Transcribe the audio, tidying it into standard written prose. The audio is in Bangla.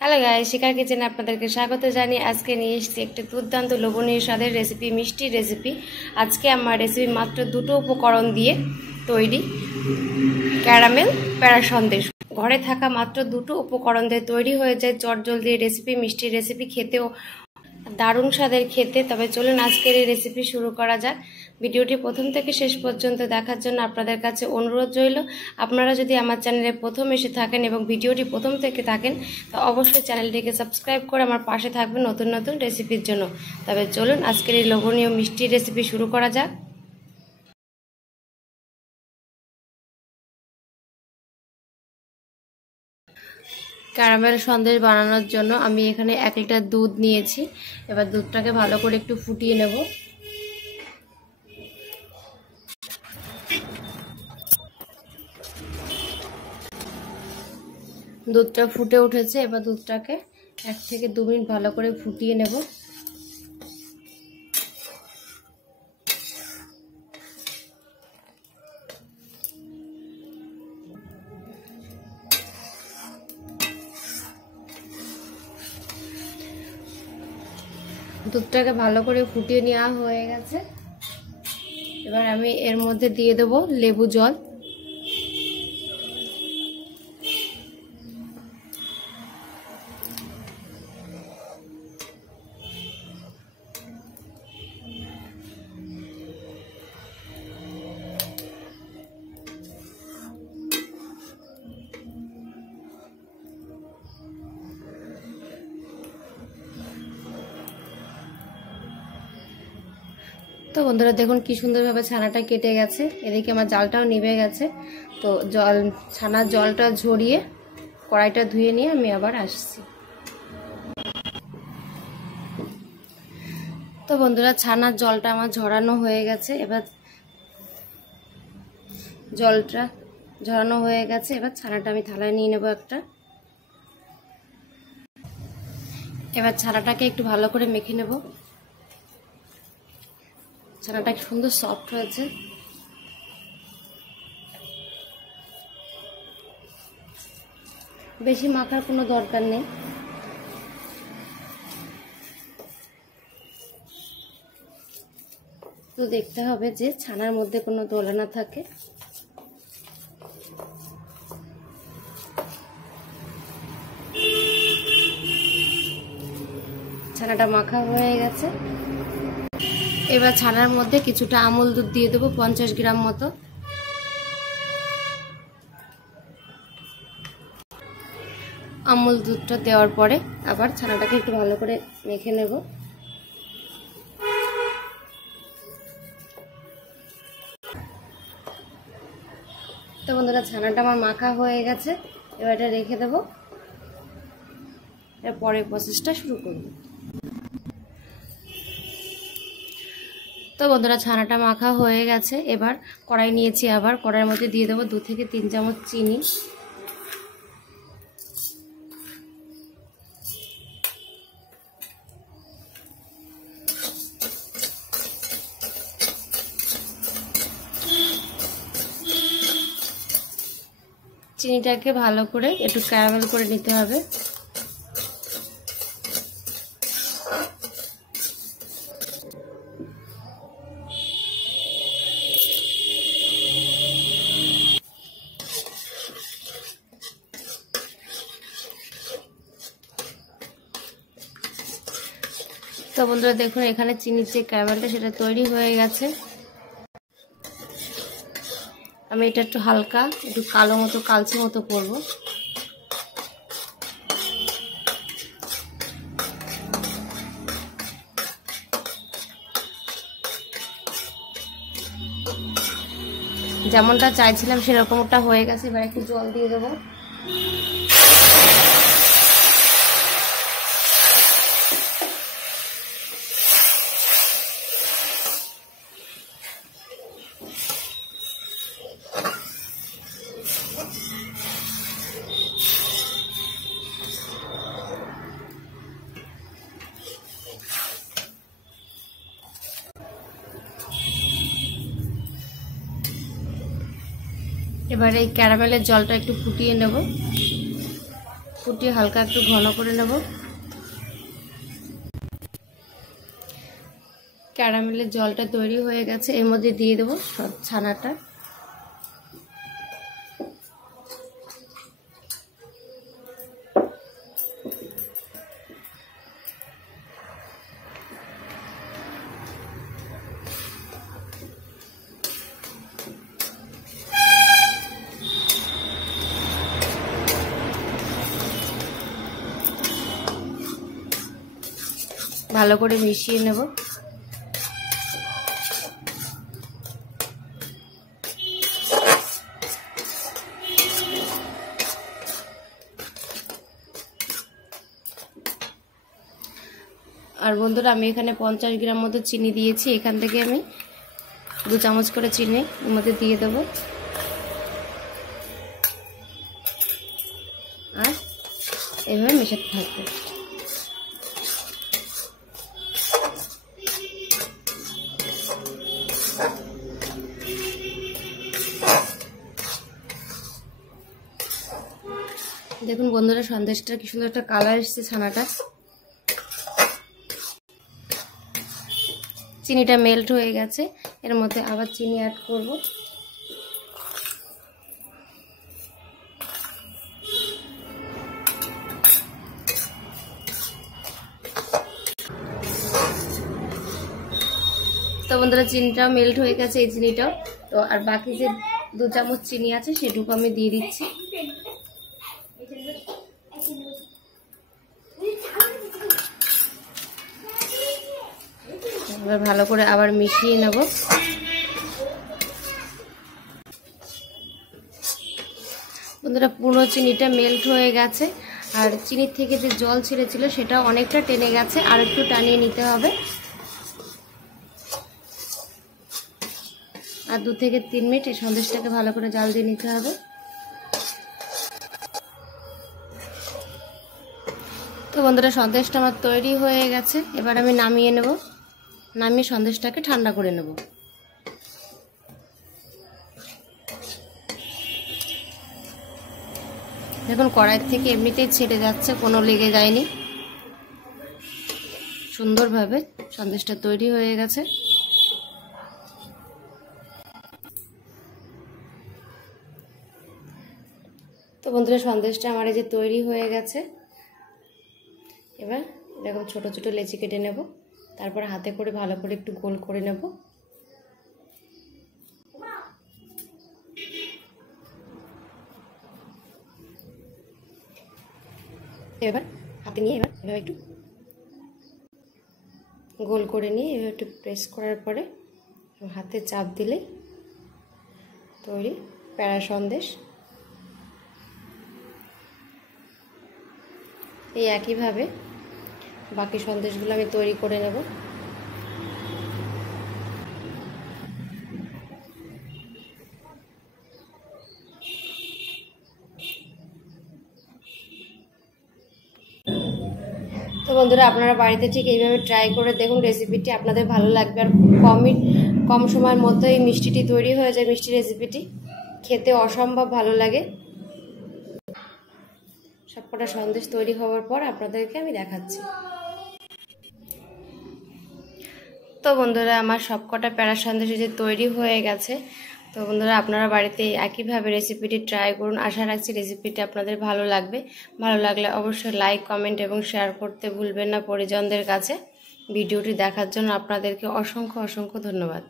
হ্যালো গাইস, শিখার কিচেনে আপনাদেরকে স্বাগত জানিয়ে আজকে নিয়ে এসেছি একটা দুর্দান্ত লোভনীয় স্বাদের রেসিপি, মিষ্টি রেসিপি। আজকে আমার রেসিপি মাত্র দুটো উপকরণ দিয়ে তৈরি ক্যারামেল প্যারা সন্দেশ। ঘরে থাকা মাত্র দুটো উপকরণ দিয়ে তৈরি হয়ে যায় চটজলদি রেসিপি, মিষ্টি রেসিপি, খেতেও দারুণ স্বাদের খেতে। তবে চলুন আজকের এই রেসিপি শুরু করা যাক। ভিডিওটি প্রথম থেকে শেষ পর্যন্ত দেখার জন্য আপনাদের কাছে অনুরোধ রইল। আপনারা যদি আমার চ্যানেলে প্রথম এসে থাকেন এবং ভিডিওটি প্রথম থেকে থাকেন তো অবশ্যই চ্যানেলটিকে সাবস্ক্রাইব করে আমার পাশে থাকবেন নতুন নতুন রেসিপির জন্য। তবে চলুন আজকের এই লোভনীয় মিষ্টি রেসিপি শুরু করা যাক। ক্যারামেল সন্দেশ বানানোর জন্য আমি এখানে 1 লিটার দুধ নিয়েছি। এবার দুধটাকে ভালো করে একটু ফুটিয়ে নেব। দুধটা ফুটে উঠেছে, এবার দুধটাকে 1 থেকে 2 মিনিট ভালো করে ফুটিয়ে নেব। দুধটাকে ভালো করে ফুটিয়ে নেওয়া হয়ে গেছে। এবার আমি এর মধ্যে দিয়ে দেব লেবু জল। তো বন্ধুরা দেখুন কি সুন্দরভাবে ছানাটা কেটে গেছে। এদিকে আমার জালটাও নিভে গেছে। তো ছানার জলটা ঝরিয়ে কড়াইটা ধুয়ে নিয়ে আমি আবার আসছি। তো বন্ধুরা ছানার জলটা আমার ঝরানো হয়ে গেছে। এবার জলটা ঝরানো হয়ে গেছে, এবার ছানাটা আমি থালায় নিয়ে নেব একটা। এবার ছানাটাকে একটু ভালো করে মেখে নেব। ছানাটা সুন্দর সফট হয়েছে। বেশি মাখার কোনো দরকার নেই। তো দেখতে হবে যে ছানার মধ্যে কোনো দোলা না থাকে। ছানাটা মাখা হয়ে গেছে। এবার ছানার মধ্যে কিছুটা আমুল দুধ দিয়ে দেবো, 50 গ্রাম মতো। আমুল দুধটা দেওয়ার পরে আবার ছানাটাকে একটু ভালো করে মেখে নেব। তো বন্ধুরা ছানাটা আমার মাখা হয়ে গেছে। এবার এটা রেখে দেবো। এর পরের প্রসেসটা শুরু করব। তো বন্ধুরা ছানাটা মাখা হয়ে গেছে। এবার কড়াই নিয়েছি, আবার কড়াইয়ের মধ্যে দিয়ে দেবো 2 থেকে 3 চামচ চিনি। চিনিটাকে ভালো করে একটু ক্যারামেল করে নিতে হবে। তো বন্ধুরা দেখুন এখানে চিনির যে ক্যারামেলটা সেটা তৈরি হয়ে গেছে। আমি এটা একটু হালকা একটু কালো মতো কালচে মতো করব। যেমনটা চাইছিলাম সেরকমটা হয়ে গেছে। এবার একটু জল দিয়ে দেবো। এবারে এই ক্যারামেলের জলটা একটু ফুটিয়ে নেব। ফুটিয়ে মিষ্টিটি হালকা একটু ঘন করে নেব। ক্যারামেলের জলটা তৈরি হয়ে গেছে, এর মধ্যে দিয়ে দেবো সব ছানাটা। ভালো করে মিশিয়ে নেব। আর বন্ধুরা আমি এখানে 50 গ্রাম মতো চিনি দিয়েছি, এখান থেকে আমি 2 চামচ করে চিনি এর মধ্যে দিয়ে দেবো। আর এভাবে মেশাতে থাকবে। দেখুন বন্ধুরা সন্দেশটা কি সুন্দর একটা কালার এসেছে ছানাটা। চিনিটা মেল্ট হয়ে গেছে, এর মধ্যে আবার চিনি অ্যাড করব। তো বন্ধুরা চিনিটাও মেল্ট হয়ে গেছে, এই চিনিটাও। তো আর বাকি যে 2 চামচ চিনি আছে সেটুকু আমি দিয়ে দিচ্ছি। এবার ভালো করে আবার মিশিয়ে নেব। বন্ধুরা পুরো চিনিটা মেল্ট হয়ে গেছে, আর চিনির থেকে যে জল ছেড়েছিল সেটা অনেকটা টেনে গেছে, আর একটু টানিয়ে নিতে হবে। আর 2 থেকে 3 মিনিট এই সন্দেশটাকে ভালো করে জাল দিয়ে নিতে হবে। তো বন্ধুরা সন্দেশটা আমার তৈরি হয়ে গেছে, এবার আমি নামিয়ে নেব। নামিয়ে সন্দেশটাকে ঠান্ডা করে নেব। দেখুন কড়াই থেকে এমনিতেই ছেড়ে যাচ্ছে, কোনো লেগে যায়নি, সুন্দরভাবে সন্দেশটা তৈরি হয়ে গেছে। তো বন্ধুরা সন্দেশটা আমার এই যে তৈরি হয়ে গেছে। এবার এরকম ছোট ছোট লেচি কেটে নেব, তারপর হাতে করে ভালো করে একটু গোল করে নেব। এবার হাতে নিয়ে এভাবে একটু গোল করে নিয়ে এভাবে একটু প্রেস করার পরে হাতে চাপ দিলেই তৈরি প্যারা সন্দেশ। এই একইভাবে বাকি সন্দেশগুলো আমি তৈরি করে নেব। তো বন্ধুরা আপনারা বাড়িতে ঠিক এইভাবে ট্রাই করে দেখুন, রেসিপিটি আপনাদের ভালো লাগবে। আর কম সময়ের মধ্যে এই মিষ্টিটি তৈরি হয়ে যায়। মিষ্টি রেসিপিটি খেতে অসম্ভব ভালো লাগে। সবকটা সন্দেশ তৈরি হওয়ার পর আপনাদেরকে আমি দেখাচ্ছি। তো বন্ধুরা আমার সবকটা প্যারা সন্দেশ যে তৈরি হয়ে গেছে। তো বন্ধুরা আপনারা বাড়িতে একইভাবে রেসিপিটি ট্রাই করুন। আশা রাখছি রেসিপিটি আপনাদের ভালো লাগবে। ভালো লাগলে অবশ্যই লাইক, কমেন্ট এবং শেয়ার করতে ভুলবেন না পরিজনদের কাছে। ভিডিওটি দেখার জন্য আপনাদেরকে অসংখ্য ধন্যবাদ।